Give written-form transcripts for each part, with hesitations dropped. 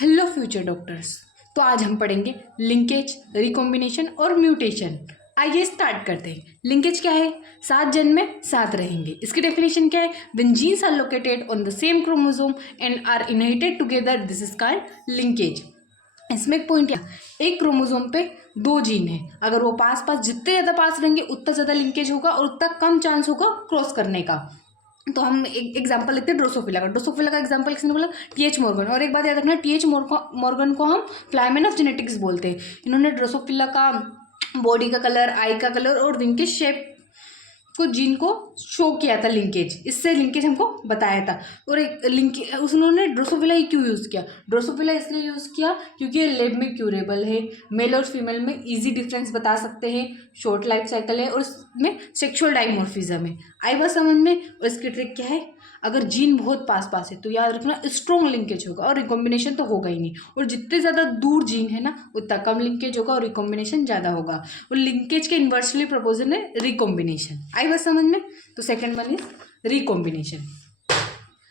Hello future doctors. तो आज हम पढ़ेंगे लिंकेज, रिकॉम्बिनेशन और म्यूटेशन। आइए स्टार्ट करते हैं। लिंकेज क्या है? 7 जन में 7 रहेंगे। इसकी डेफिनेशन क्या है? When genes are located on the same chromosome and are inherited together, this is called linkage. इसमें एक पॉइंट है, एक क्रोमोसोम पे 2 जीन है, अगर वो पास पास जितने ज़्यादा पास रहेंगे उतना ज़्यादा लिंकेज होगा और उतना कम चांस होगा क्रॉस करने का। तो हम एक एग्जांपल लेते हैं ड्रोसोफिला का। ड्रोसोफिला का एग्जांपल किसने बोला? T H Morgan. और एक बात याद रखना, टीएच मॉर्गन को हम फ्लाइमैन ऑफ जेनेटिक्स बोलते हैं। इन्होंने ड्रोसोफिला का बॉडी का कलर, आई का कलर और विंग के शेप को, जीन को शो किया था लिंकेज, इससे लिंकेज हमको बताया था। और एक लिंक उन्होंने ड्रोसोफिला ही क्यों यूज़ किया? ड्रोसोफिला इसलिए यूज़ किया क्योंकि ये लैब में क्यूरेबल है, मेल और फीमेल में इजी डिफरेंस बता सकते हैं, शॉर्ट लाइफ साइकिल है और इसमें सेक्सुअल डाइमॉर्फिज्म है। आई बात समझ में? और इसकी ट्रिक क्या है? अगर जीन बहुत पास पास है तो याद रखना स्ट्रॉन्ग लिंकेज होगा और रिकॉम्बिनेशन तो होगा ही नहीं। और जितने ज़्यादा दूर जीन है ना उतना कम लिंकेज होगा और रिकॉम्बिनेशन ज़्यादा होगा। और लिंकेज के इन्वर्सली प्रोपोर्शनल है रिकॉम्बिनेशन। आई बात समझ में? तो second one is recombination.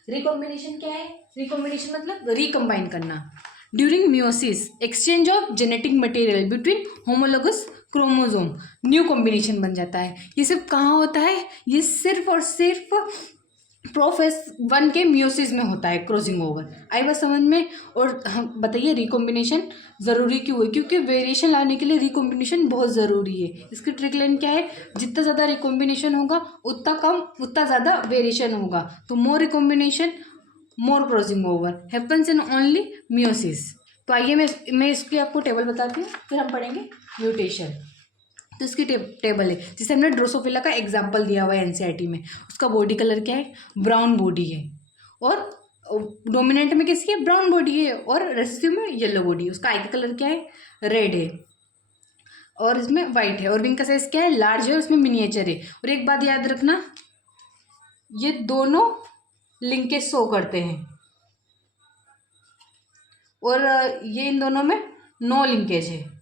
Recombination क्या है? रिकॉम्बिनेशन मतलब रिकम्बाइन करना। During meiosis exchange of genetic material between homologous chromosome new combination बन जाता है। ये सिर्फ कहाँ होता है? ये सिर्फ और सिर्फ प्रोफेस 1 के मियोसिस में होता है, क्रॉसिंग ओवर। आई बात समझ में? और हम बताइए रिकॉम्बिनेशन ज़रूरी क्यों है? क्योंकि वेरिएशन लाने के लिए रिकॉम्बिनेशन बहुत ज़रूरी है। इसकी ट्रिक लाइन क्या है? जितना ज़्यादा रिकॉम्बिनेशन होगा उतना ज़्यादा वेरिएशन होगा। तो more recombination more crossing over happens in only meiosis. तो आइए मैं इसकी आपको टेबल बताती हूँ, फिर हम पढ़ेंगे म्यूटेशन। तो इसकी टेबल है, जिसे हमने ड्रोसोफिला का एग्जाम्पल दिया हुआ है एनसीईआरटी में। उसका बॉडी कलर क्या है? ब्राउन बॉडी है। और डोमिनेंट में किसकी है? ब्राउन बॉडी है। और रेसेसिव में येलो बॉडी है। उसका आई का कलर क्या है? रेड है। और इसमें वाइट है। और विंग का साइज क्या है? लार्ज है और इसमें मिनिएचर है। और एक बात याद रखना, ये दोनों लिंकेज शो करते हैं और ये इन दोनों में नो लिंकेज है।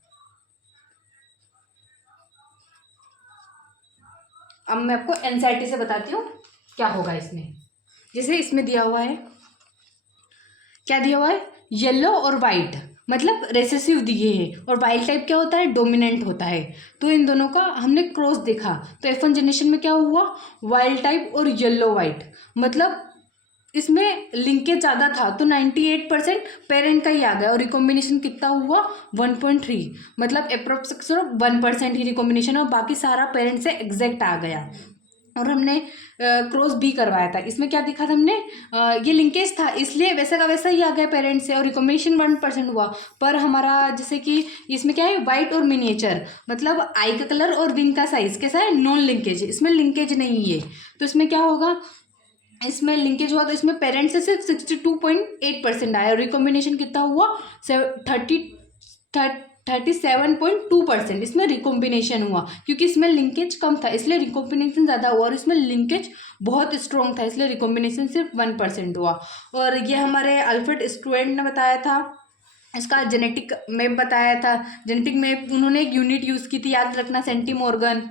अब मैं आपको एनसीईआरटी से बताती हूँ क्या होगा इसमें। जैसे इसमें दिया हुआ है, क्या दिया हुआ है? येलो और वाइट, मतलब रेसेसिव दिए हैं। और वाइल्ड टाइप क्या होता है? डोमिनेंट होता है। तो इन दोनों का हमने क्रॉस देखा, तो F1 जनरेशन में क्या हुआ? वाइल्ड टाइप और येलो वाइट, मतलब इसमें लिंकेज ज़्यादा था तो 98% पेरेंट का ही आ गया। और रिकॉम्बिनेशन कितना हुआ? 1.3, मतलब अप्रोक्स 1% ही रिकॉम्बिनेशन और बाकी सारा पेरेंट से एग्जैक्ट आ गया। और हमने क्रॉस भी करवाया था। इसमें क्या दिखा था हमने? ये लिंकेज था इसलिए वैसा का वैसा ही आ गया पेरेंट से और रिकॉम्बिनेशन 1% हुआ। पर हमारा जैसे कि इसमें क्या है? वाइट और मिनिएचर, मतलब आई का कलर और विंग का साइज कैसा है? नॉन लिंकेज, इसमें लिंकेज नहीं है। तो इसमें क्या होगा? इसमें लिंकेज हुआ तो इसमें पेरेंट से सिर्फ 62.8% आया और रिकॉम्बिनेशन कितना हुआ? 37.2% इसमें रिकॉम्बिनेशन हुआ। क्योंकि इसमें लिंकेज कम था इसलिए रिकॉम्बिनेशन ज़्यादा हुआ और इसमें लिंकेज बहुत स्ट्रॉन्ग था इसलिए रिकॉम्बिनेशन सिर्फ 1% हुआ। और ये हमारे अल्फ्रेड स्टूडेंट ने बताया था, इसका जेनेटिक मैप बताया था। जेनेटिक मैप उन्होंने एक यूनिट यूज़ की थी, याद रखना, सेंटीमॉर्गन।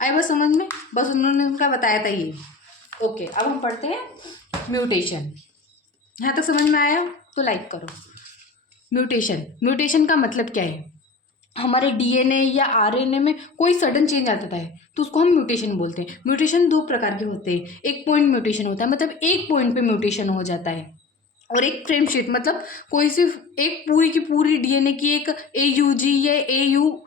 आई बस समझ में? बस उन्होंने उनका बताया था ये। ओके, अब हम पढ़ते हैं म्यूटेशन। यहाँ तक समझ में आया तो लाइक करो। म्यूटेशन का मतलब क्या है? हमारे डीएनए या आरएनए में कोई सडन चेंज आता है तो उसको हम म्यूटेशन बोलते हैं। म्यूटेशन 2 प्रकार के होते हैं। एक पॉइंट म्यूटेशन होता है, मतलब एक पॉइंट पे म्यूटेशन हो जाता है। और एक फ्रेम शिफ्ट, मतलब कोई सिर्फ एक पूरी की पूरी डीएनए की एक AUG या AUD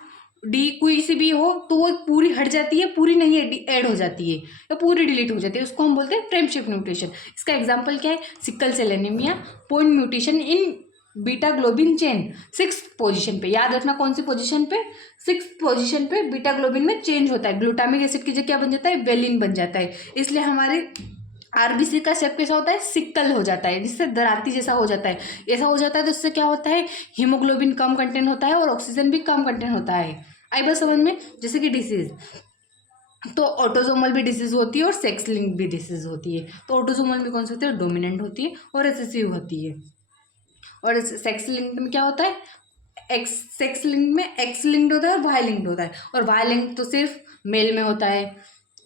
कोई सी भी हो तो वो पूरी हट जाती है, पूरी नहीं ऐड हो जाती है या पूरी डिलीट हो जाती है, उसको हम बोलते हैं फ्रेम शिफ्ट म्यूटेशन। इसका एग्जाम्पल क्या है? Sickle cell anaemia, point mutation in beta globin chain 6th position पे। याद रखना कौन सी पोजीशन पे? 6th पोजीशन पे बीटा ग्लोबिन में चेंज होता है। ग्लूटामिक एसिड की जगह क्या बन जाता है? वेलिन बन जाता है। इसलिए हमारे आरबीसी का शेप कैसा होता है? सिक्कल हो जाता है, जिससे दराती जैसा हो जाता है। ऐसा हो जाता है तो इससे क्या होता है? हीमोग्लोबिन कम कंटेंट होता है और ऑक्सीजन भी कम कंटेंट होता है। आई बात समझ में? जैसे कि डिसीज, तो ऑटोजोमल भी डिसीज होती है और सेक्स लिंक भी डिसीज होती है। तो ऑटोजोमल में कौन सी होती है? डोमिनेंट होती है और रिसेसिव होती है। और सेक्स लिंक में क्या होता है? सेक्स लिंक में एक्स लिंक्ड होता है और वाई लिंक्ड होता है। और वाई लिंक तो सिर्फ मेल में होता है,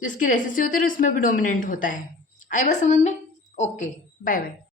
इसकी रेसेसिव होती है और इसमें भी डोमिनेंट होता है। आई बात समझ में? Okay, bye bye.